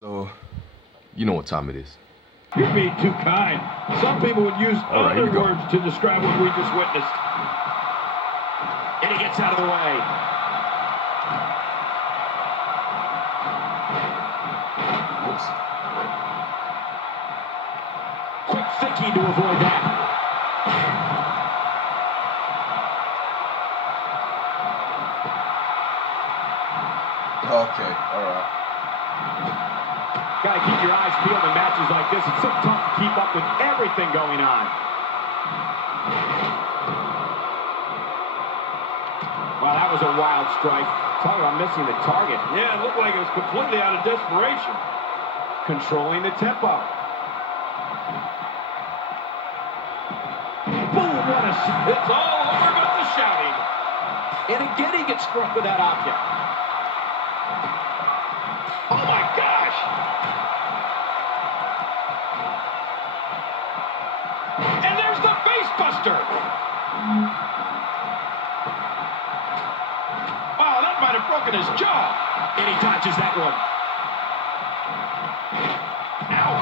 So, you know what time it is. You're being too kind. Some people would use other here we go. words to describe what we just witnessed. And he gets out of the way. Whoops. Quick thinking to avoid that. Okay, all right. Got to keep your eyes peeled in matches like this. It's so tough to keep up with everything going on. Wow, that was a wild strike. Talk about missing the target. Yeah, it looked like it was completely out of desperation. Controlling the tempo. Boom, what a shot. It's all over but the shouting. And again, he gets struck with that object. Oh, my gosh. And there's the face buster. Wow, that might have broken his jaw. And he dodges that one. Ow.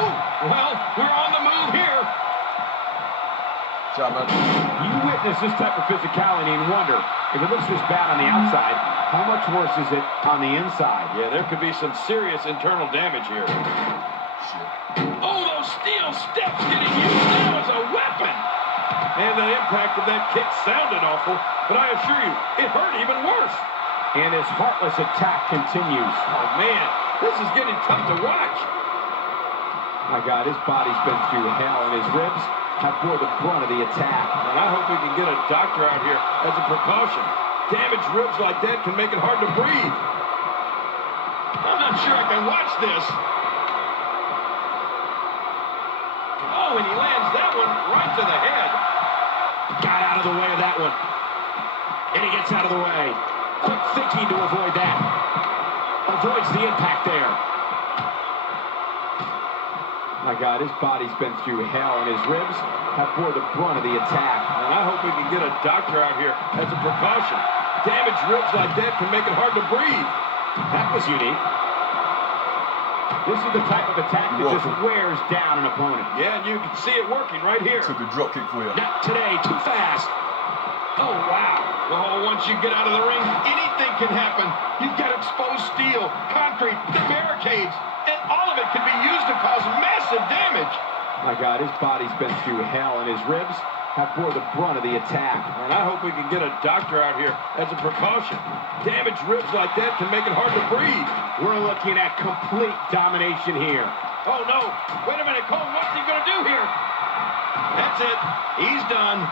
Well, we're on the move here. Shot, man. You witness this type of physicality and wonder, if it looks this bad on the outside, how much worse is it on the inside? Yeah, there could be some serious internal damage here. Shit. Oh, those steel steps getting used now as a weapon. And the impact of that kick sounded awful, but I assure you, it hurt even worse. And his heartless attack continues. Oh, man, this is getting tough to watch. My God, his body's been through hell, and his ribs have bore the brunt of the attack. And I hope we can get a doctor out here as a precaution. Damaged ribs like that can make it hard to breathe. I'm not sure I can watch this. Oh, and he lands that one right to the head. Got out of the way of that one. And he gets out of the way. Quick thinking to avoid that. Avoids the impact there. My God, his body's been through hell, and his ribs have bore the brunt of the attack. And I hope we can get a doctor out here as a precaution. Damaged ribs like that can make it hard to breathe. That was unique. This is the type of attack that just wears down an opponent. Yeah, and you can see it working right here. Took a drop kick for you. Not today, too fast. Oh, wow. Well, once you get out of the ring, anything can happen. You've got exposed steel, concrete, the barricades, and all of it can be used to cause massive damage. My God, his body's been through hell, and his ribs have bore the brunt of the attack. And I hope we can get a doctor out here as a precaution. Damaged ribs like that can make it hard to breathe. We're looking at complete domination here. Oh, no. Wait a minute, Cole. What's he going to do here? That's it. He's done.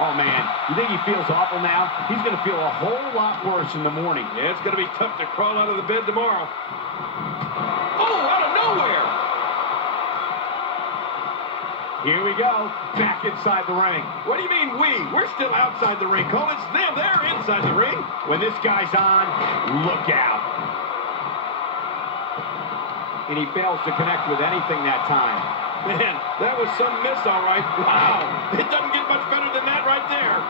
Oh, man. You think he feels awful now? He's going to feel a whole lot worse in the morning. Yeah, it's going to be tough to crawl out of the bed tomorrow. Oh, out of nowhere. Here we go. Back inside the ring. What do you mean we? We're still outside the ring, Cole. It's them. They're inside the ring. When this guy's on, look out. And he fails to connect with anything that time. Man, that was some miss, all right. Wow. It doesn't get much better than that right there.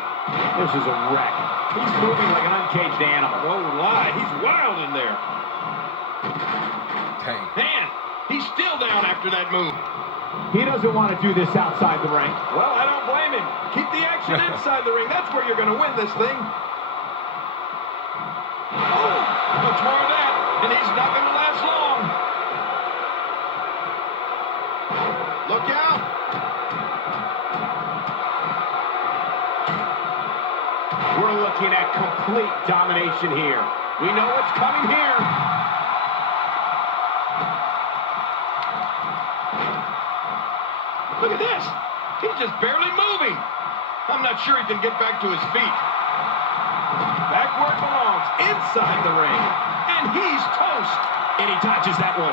This is a wreck. He's moving like an uncaged animal. Oh, lie. He's wild in there. Dang. Man, he's still down after that move. He doesn't want to do this outside the ring. Well, I don't blame him. Keep the action inside the ring. That's where you're going to win this thing. Oh, much more of that, and he's not going to last long. Look out. We're looking at complete domination here. We know what's coming here. Look at this. He's just barely moving. I'm not sure he can get back to his feet. Back where it belongs, inside the ring. And he's toast. And he dodges that one.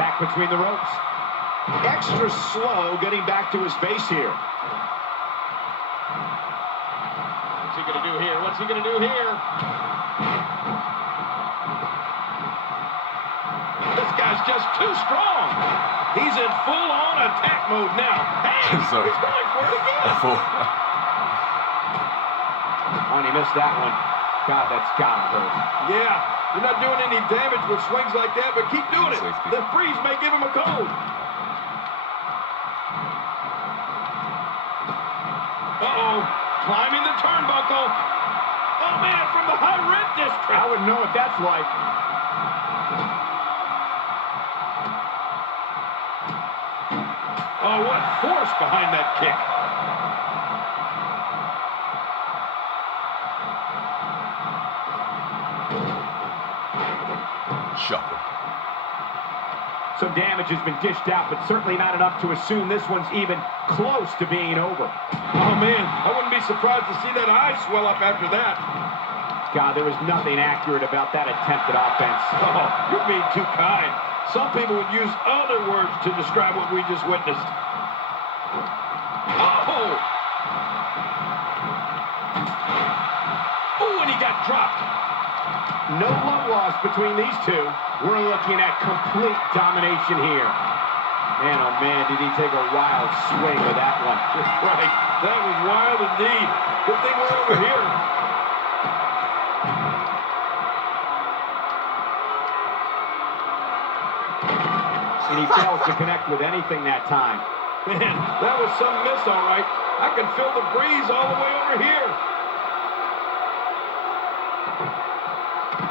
Back between the ropes. Extra slow getting back to his base here. What's he going to do here? What's he going to do here? This guy's just too strong. He's in full-on attack mode now. Hey, Sorry. he's going for it again. Oh, and he missed that one. God, that's gotta hurt. Yeah, You're not doing any damage with swings like that, but keep doing it. Safety. The freeze may give him a cold. Uh-oh. Climbing the turnbuckle. Oh, man, from the high red district. I wouldn't know what that's like. Oh, what force behind that kick. Shocking. Some damage has been dished out, but certainly not enough to assume this one's even close to being over. Oh, man, I wouldn't be surprised to see that eye swell up after that. God, there was nothing accurate about that attempt at offense. Oh, you're being too kind. Some people would use other words to describe what we just witnessed. Oh! Oh, and he got dropped. No love lost between these two. We're looking at complete domination here. Man, oh man, did he take a wild swing with that one. Right, that was wild indeed. Good thing we're over here. And he fails to connect with anything that time. Man, that was some miss, all right. I can feel the breeze all the way over here.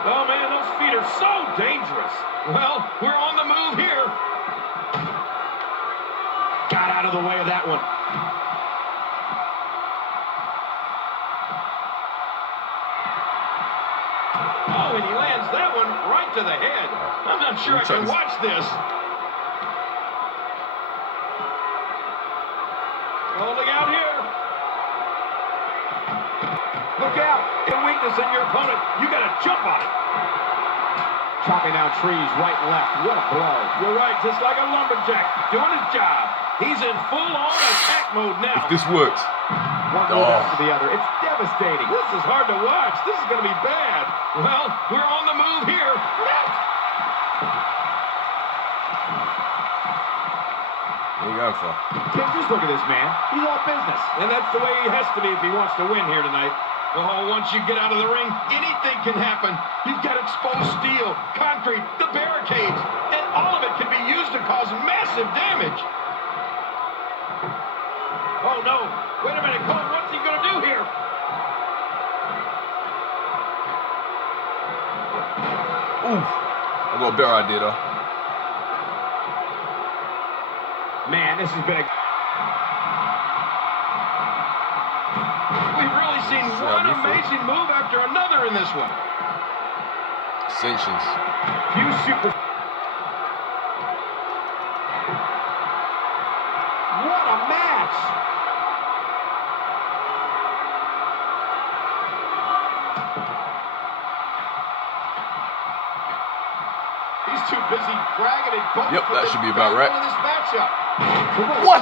Oh, man, those feet are so dangerous. Well, we're on the move here. Got out of the way of that one. Oh, and he lands that one right to the head. I'm not sure I can watch this. Holding out here. Look out. A weakness in your opponent. You got to jump on it. Chopping down trees right and left. What a blow. You're right, just like a lumberjack doing his job. He's in full-on attack mode now. If this works. One move after the other. It's devastating. This is hard to watch. This is going to be bad. Well, we're on the move here. There you go, Phil. Kid, just look at this man. He's all business. And that's the way he has to be if he wants to win here tonight. Oh, once you get out of the ring, anything can happen. You've got exposed steel, concrete, the barricades, and all of it can be used to cause massive damage. Oh, no. Wait a minute, Cole. What's he going to do here? Ooh. I got a better idea, though. Man, this has been a... We've really seen one amazing move after another in this one. Sanctions. Few super... What a match! He's too busy bragging and boasting. Yep, that should be about right. This matchup. What?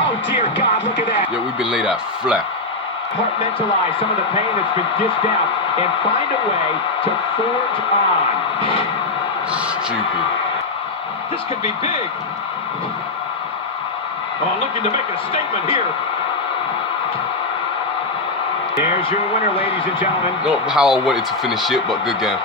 Oh, dear God, look at that. Yeah, we've been laid out flat. Compartmentalize some of the pain that's been dished out and find a way to forge on. Stupid. This could be big. Oh, looking to make a statement here. There's your winner, ladies and gentlemen. Not how I wanted to finish it, but good game.